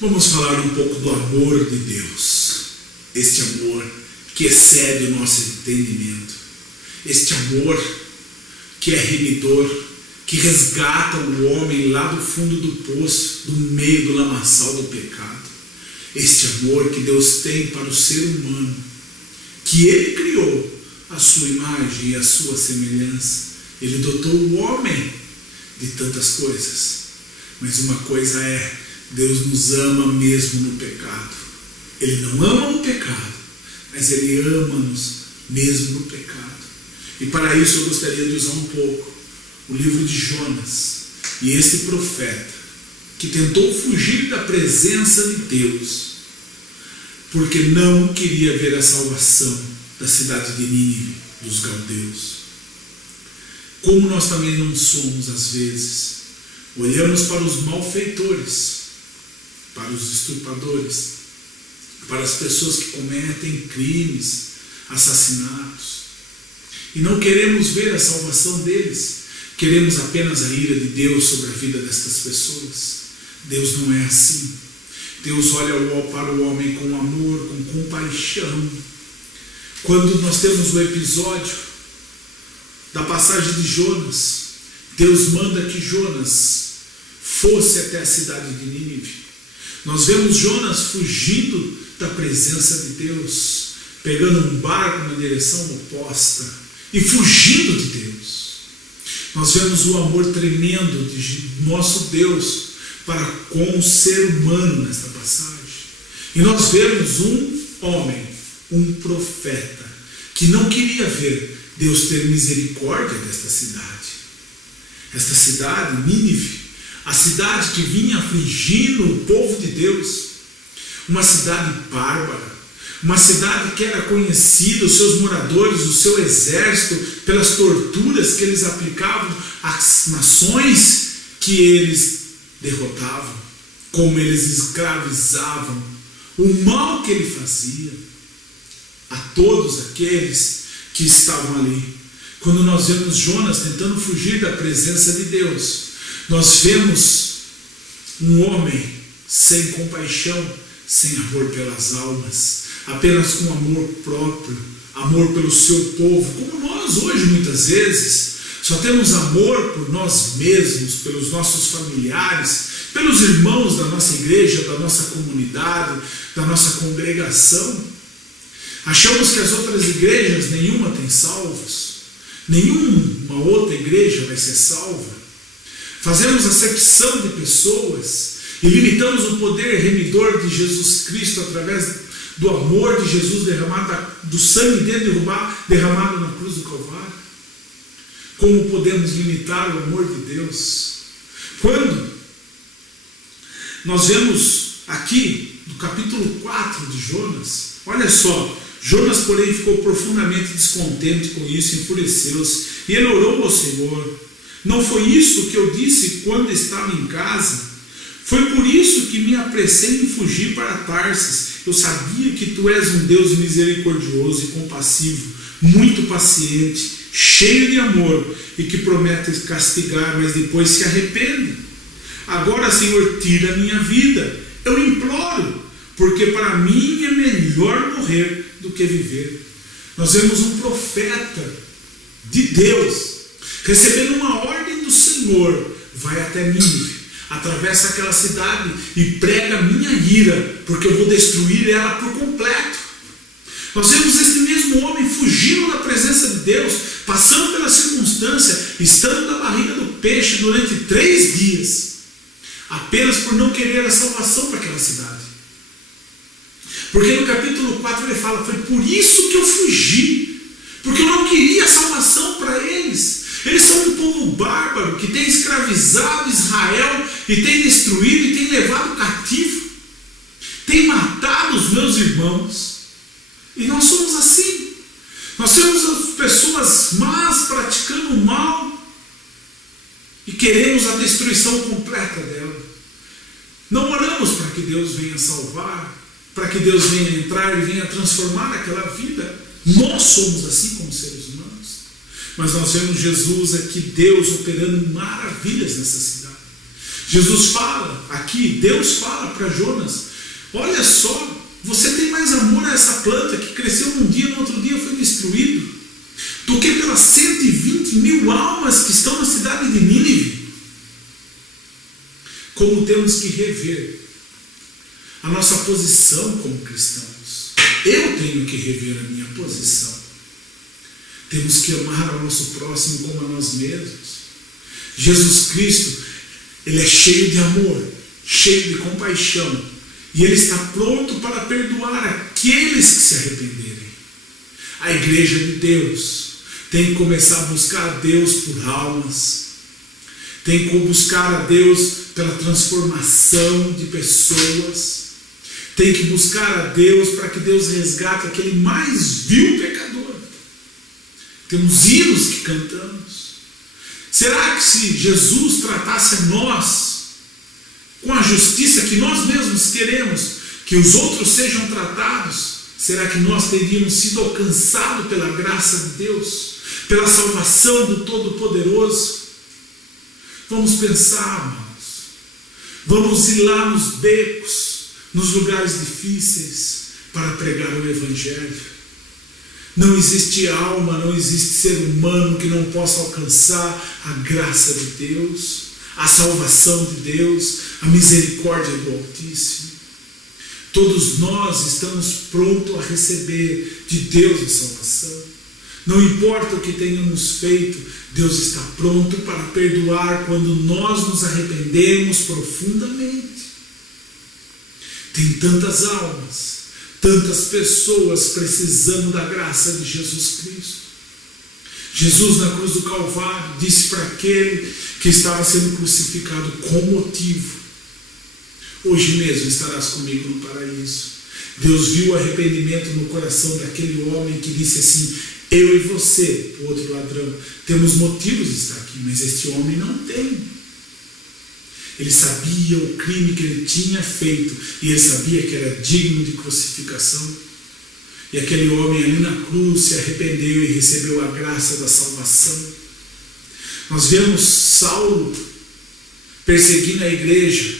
Vamos falar um pouco do amor de Deus. Este amor que excede o nosso entendimento. Este amor que é remidor, que resgata o homem lá do fundo do poço, do meio do lamaçal do pecado. Este amor que Deus tem para o ser humano, que Ele criou a sua imagem e a sua semelhança. Ele dotou o homem de tantas coisas. Mas uma coisa é, Deus nos ama mesmo no pecado. Ele não ama no pecado, mas Ele ama-nos mesmo no pecado. E para isso eu gostaria de usar um pouco o livro de Jonas. E esse profeta que tentou fugir da presença de Deus, porque não queria ver a salvação da cidade de Nínive, dos caldeus. Como nós também não somos às vezes. Olhamos para os malfeitores, para os estupradores, para as pessoas que cometem crimes, assassinatos, e não queremos ver a salvação deles. Queremos apenas a ira de Deus sobre a vida destas pessoas. Deus não é assim. Deus olha para o homem com amor, com compaixão. Quando nós temos o episódio da passagem de Jonas, Deus manda que Jonas fosse até a cidade de Nínive. Nós vemos Jonas fugindo da presença de Deus, pegando um barco na direção oposta e fugindo de Deus. Nós vemos o amor tremendo de nosso Deus para com o ser humano nesta passagem. E nós vemos um homem, um profeta, que não queria ver Deus ter misericórdia desta cidade. Esta cidade, Nínive, a cidade que vinha afligindo o povo de Deus, uma cidade bárbara, uma cidade que era conhecida, os seus moradores, o seu exército, pelas torturas que eles aplicavam às nações que eles derrotavam, como eles escravizavam, o mal que ele fazia a todos aqueles que estavam ali. Quando nós vemos Jonas tentando fugir da presença de Deus, nós vemos um homem sem compaixão, sem amor pelas almas, apenas com amor próprio, amor pelo seu povo, como nós hoje muitas vezes só temos amor por nós mesmos, pelos nossos familiares, pelos irmãos da nossa igreja, da nossa comunidade, da nossa congregação. Achamos que as outras igrejas, nenhuma tem salvos, nenhuma outra igreja vai ser salva. Fazemos acepção de pessoas e limitamos o poder remidor de Jesus Cristo através do amor de Jesus derramado, do sangue dele derramado na cruz do Calvário. Como podemos limitar o amor de Deus? Quando nós vemos aqui, no capítulo 4 de Jonas, olha só, Jonas, porém, ficou profundamente descontente com isso, enfureceu-se, e ele orou ao Senhor. Não foi isso que eu disse quando estava em casa? Foi por isso que me apressei em fugir para Tarsis. Eu sabia que tu és um Deus misericordioso e compassivo, muito paciente, cheio de amor, e que promete castigar, mas depois se arrepende. Agora, Senhor, tira a minha vida. Eu imploro, porque para mim é melhor morrer do que viver. Nós vemos um profeta de Deus recebendo uma ordem do Senhor: vai até Nínive, atravessa aquela cidade e prega a minha ira, porque eu vou destruir ela por completo. Nós vemos esse mesmo homem fugindo da presença de Deus, passando pela circunstância, estando na barriga do peixe durante 3 dias, apenas por não querer a salvação para aquela cidade. Porque no capítulo 4 ele fala: foi por isso que eu fugi, porque eu não queria salvação para eles. Eles são um povo bárbaro que tem escravizado Israel e tem destruído e tem levado cativo, tem matado os meus irmãos. E nós somos assim. Nós temos as pessoas más praticando o mal e queremos a destruição completa dela. Não oramos para que Deus venha salvar, para que Deus venha entrar e venha transformar aquela vida. Nós somos assim como seres humanos. Mas nós vemos Jesus aqui, Deus operando maravilhas nessa cidade. Jesus fala aqui, Deus fala para Jonas: olha só, você tem mais amor a essa planta que cresceu num dia, no outro dia foi destruído, do que pelas 120.000 almas que estão na cidade de Nínive. Como temos que rever a nossa posição como cristãos. Eu tenho que rever a minha posição. Temos que amar ao nosso próximo como a nós mesmos. Jesus Cristo, Ele é cheio de amor, cheio de compaixão, e Ele está pronto para perdoar aqueles que se arrependerem. A igreja de Deus tem que começar a buscar a Deus por almas, tem que buscar a Deus pela transformação de pessoas, tem que buscar a Deus para que Deus resgate aquele mais vil pecador. Temos hinos que cantamos. Será que se Jesus tratasse a nós com a justiça que nós mesmos queremos que os outros sejam tratados, será que nós teríamos sido alcançados pela graça de Deus, pela salvação do Todo-Poderoso? Vamos pensar, irmãos. Vamos ir lá nos becos, nos lugares difíceis, para pregar o Evangelho. Não existe alma, não existe ser humano que não possa alcançar a graça de Deus, a salvação de Deus, a misericórdia do Altíssimo. Todos nós estamos prontos a receber de Deus a salvação. Não importa o que tenhamos feito, Deus está pronto para perdoar quando nós nos arrependemos profundamente. Tem tantas almas, tantas pessoas precisando da graça de Jesus Cristo. Jesus na cruz do Calvário disse para aquele que estava sendo crucificado: com motivo, hoje mesmo estarás comigo no paraíso. Deus viu o arrependimento no coração daquele homem que disse assim: eu e você, o outro ladrão, temos motivos de estar aqui, mas este homem não tem. Ele sabia o crime que ele tinha feito, e ele sabia que era digno de crucificação. E aquele homem ali na cruz se arrependeu e recebeu a graça da salvação. Nós vemos Saulo perseguindo a igreja,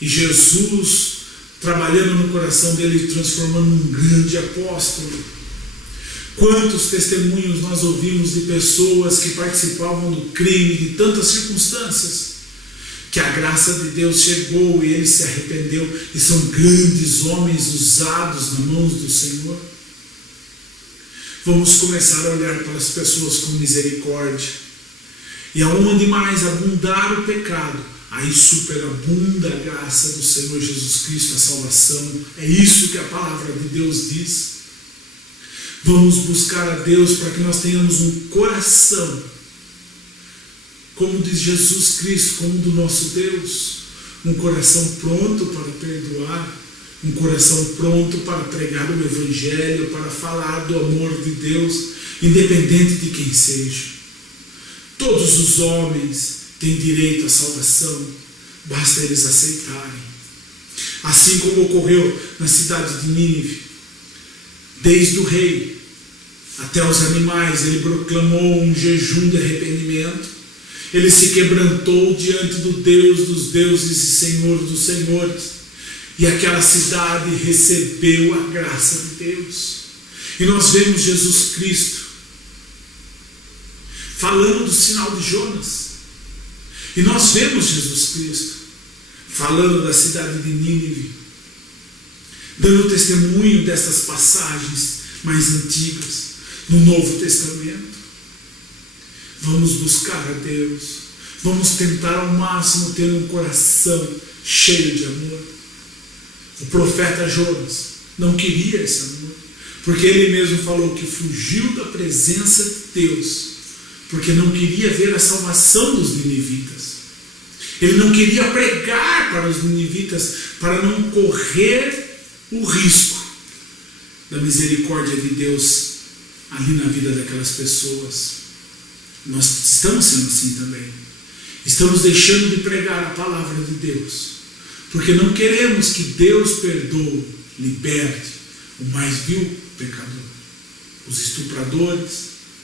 e Jesus trabalhando no coração dele, transformando num grande apóstolo. Quantos testemunhos nós ouvimos de pessoas que participavam do crime, de tantas circunstâncias, que a graça de Deus chegou e ele se arrependeu, e são grandes homens usados nas mãos do Senhor. Vamos começar a olhar para as pessoas com misericórdia, e aonde mais abundar o pecado, aí superabunda a graça do Senhor Jesus Cristo, a salvação. É isso que a palavra de Deus diz. Vamos buscar a Deus para que nós tenhamos um coração como diz Jesus Cristo, como do nosso Deus, um coração pronto para perdoar, um coração pronto para pregar o Evangelho, para falar do amor de Deus, independente de quem seja. Todos os homens têm direito à salvação, basta eles aceitarem. Assim como ocorreu na cidade de Nínive, desde o rei até os animais, ele proclamou um jejum de arrependimento. Ele se quebrantou diante do Deus dos deuses e Senhor dos senhores. E aquela cidade recebeu a graça de Deus. E nós vemos Jesus Cristo falando do sinal de Jonas. E nós vemos Jesus Cristo falando da cidade de Nínive, dando testemunho dessas passagens mais antigas no Novo Testamento. Vamos buscar a Deus. Vamos tentar ao máximo ter um coração cheio de amor. O profeta Jonas não queria esse amor, porque ele mesmo falou que fugiu da presença de Deus, porque não queria ver a salvação dos ninivitas. Ele não queria pregar para os ninivitas, para não correr o risco da misericórdia de Deus ali na vida daquelas pessoas. Nós estamos sendo assim também. Estamos deixando de pregar a palavra de Deus, porque não queremos que Deus perdoe, liberte o mais vil pecador, os estupradores,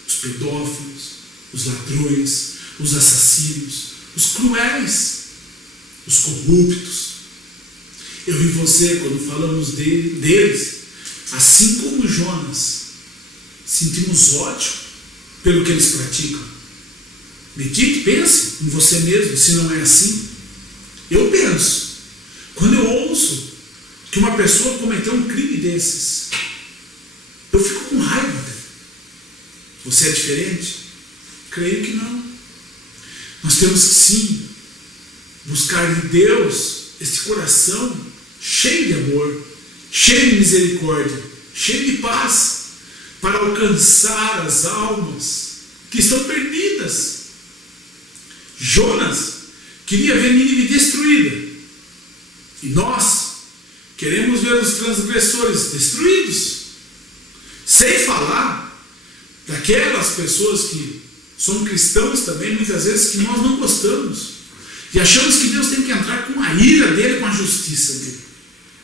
os pedófilos, os ladrões, os assassinos, os cruéis, os corruptos. Eu e você, quando falamos deles, assim como Jonas, sentimos ódio pelo que eles praticam. Medite, pense em você mesmo, se não é assim. Eu penso, quando eu ouço que uma pessoa cometeu um crime desses, eu fico com raiva dele. Você é diferente? Creio que não. Nós temos que sim buscar de Deus este coração cheio de amor, cheio de misericórdia, cheio de paz, para alcançar as almas que estão perdidas. Jonas queria ver Nínive destruída, e nós queremos ver os transgressores destruídos, sem falar daquelas pessoas que são cristãos também, muitas vezes, que nós não gostamos e achamos que Deus tem que entrar com a ira dele, com a justiça dele.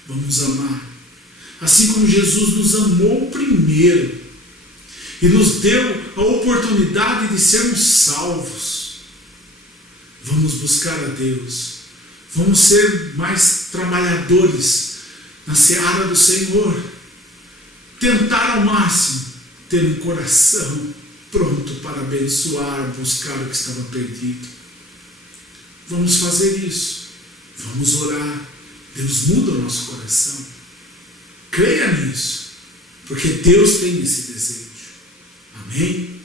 Vamos amar assim como Jesus nos amou primeiro e nos deu a oportunidade de sermos salvos. Vamos buscar a Deus, vamos ser mais trabalhadores na seara do Senhor, tentar ao máximo ter um coração pronto para abençoar, buscar o que estava perdido. Vamos fazer isso, vamos orar. Deus muda o nosso coração. Creia nisso, porque Deus tem esse desejo. Amém?